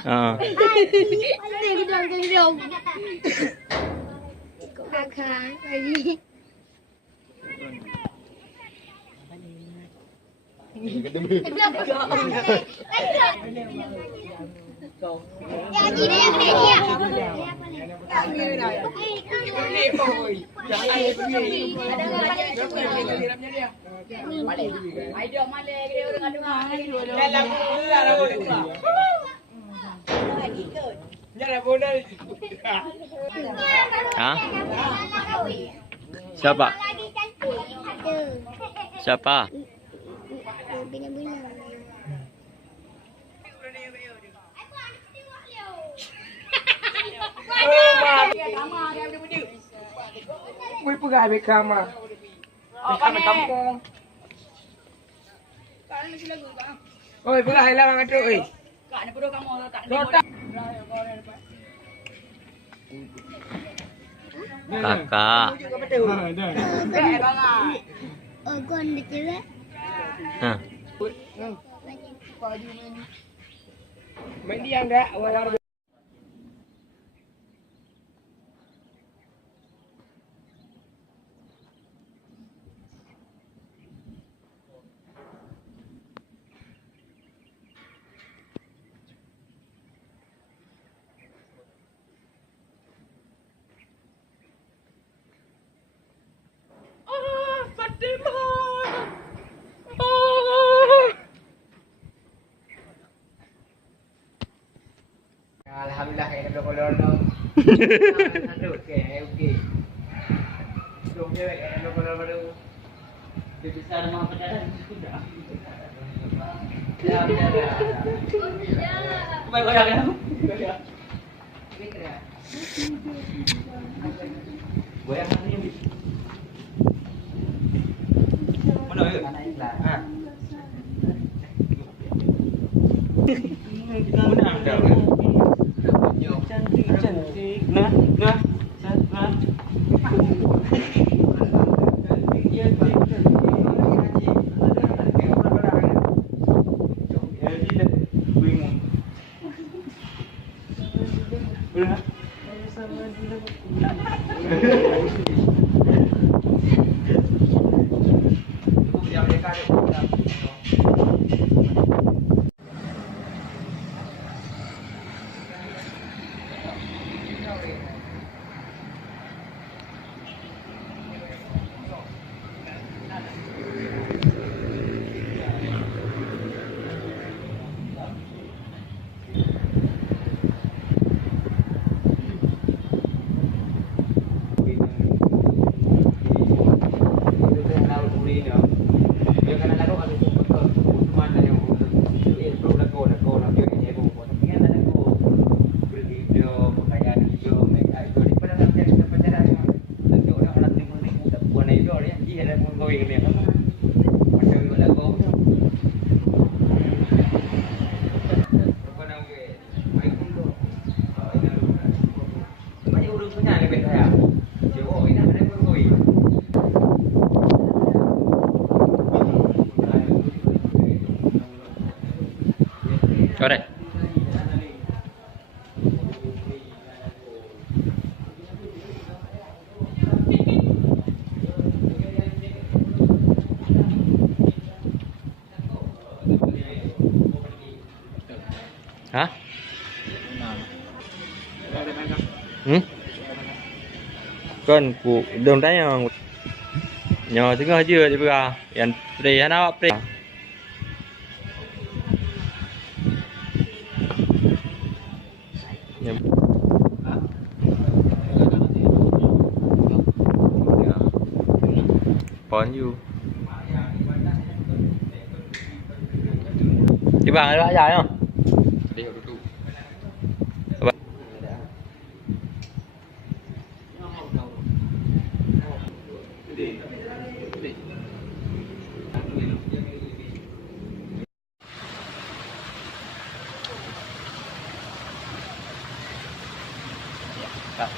Hah? Siapa? Siapa? Gue pegang di kamar. Kamar kampung. Oi, pegang hilang itu, oi. Kakak. Hah. Main dia enggak? Alhamdulillah kayak kolor no. Aduh, oke. Dongnya kayak kolor baru. Besar mah padahal sudah. Ya. Baik goyang ya. Goyang ini. Mana ya? Anak iklan. Menang dah. Cantik. Nah. Correct. Hả? Con của đường đấy nhỏ thứ ngơi chưa thì bây giờ hiện đây nó đây Pon you. Chị bạn đã dài không? Đi vào tủ. Hả?